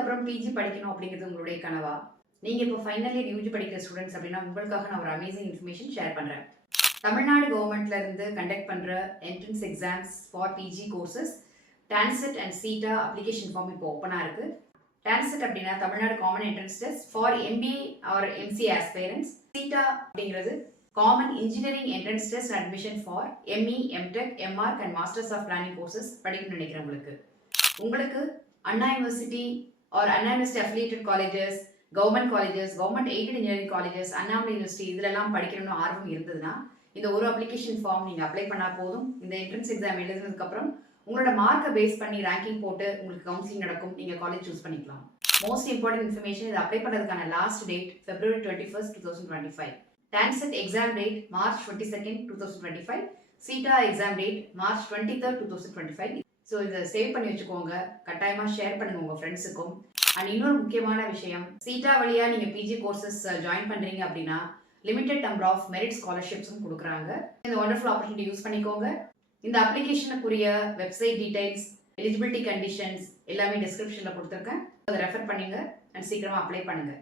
அப்புறம் பிஜி படிக்கணும் அப்படிங்கிறது உங்களுடைய கனவா? நீங்க இப்போ ஃபைனல் இயர் யூஜி படிக்கிற ஸ்டூடண்ட்ஸ் அப்படின்னா, உங்களுக்காக நான் ஒரு அமேசிங் இன்ஃபர்மேஷன் ஷேர் பண்றேன். தமிழ்நாடு கவர்மெண்ட்ல இருந்து கண்டக்ட் பண்ற entrance exams for PG courses TANCET and CEETA application form இப்போ ஓப்பனா இருக்கு. டான்செட் அப்படின்னா Tamil Nadu common entrance test for MBA or MCA aspirants. CEETA அப்படிங்கிறது common engineering entrance test admission for ME, MTech, MArch and masters of planning courses படிக்கணும்னு நினைக்கிறவங்களுக்கு. உங்களுக்கு Anna university or Anna university affiliated colleges, government aided engineering colleges, Annamalai university இதுலலாம் படிக்கணும்னு ஆர்வம் இருந்ததுன்னா இந்த ஒரு அப்ளிகேஷன் ஃபார்ம் நீங்கள் அப்ளை பண்ணால் போதும். இந்த என்ட்ரன்ஸ் எக்ஸாம் எழுதுனதுக்கப்புறம் உங்களோட மார்க்கை பேஸ் பண்ணி ரேங்கிங் போட்டு உங்களுக்கு கவுன்சிலிங் நடக்கும். நீங்கள் காலேஜ் சூஸ் பண்ணிக்கலாம். மோஸ்ட் இம்பார்ட்டன்ட் இன்ஃபர்மேஷன், இது அப்ளை பண்ணுறதுக்கான last date February 21st, 2025. TANCET exam date March 22nd, 2025. CEETA exam date March 23rd, 2025. So இதை சேவ் பண்ணி வச்சுக்கோங்க. கட்டாயமாக ஷேர் பண்ணுங்க உங்கள் ஃப்ரெண்ட்ஸுக்கும். அண்ட் இன்னொரு முக்கியமான விஷயம், சீட்டா வழியாக நீங்கள் பிஜி கோர்சஸ் ஜாயின் பண்ணுறீங்க அப்படின்னா லிமிடெட் நம்பர் ஆஃப் மெரிட் ஸ்காலர்ஷிப்ஸும் கொடுக்குறாங்க. இந்த ஒண்டர்ஃபுல் ஆப்பர்ச்சுனிட்டி யூஸ் பண்ணிக்கோங்க. இந்த அப்ளிகேஷனுக்குரிய வெப்சைட் டீடைல்ஸ், எலிஜிபிலிட்டி கண்டிஷன்ஸ் எல்லாமே டிஸ்கிரிப்ஷனில் கொடுத்துருக்கேன். அதை ரெஃபர் பண்ணுங்க அண்ட் சீக்கிரமாக அப்ளை பண்ணுங்க.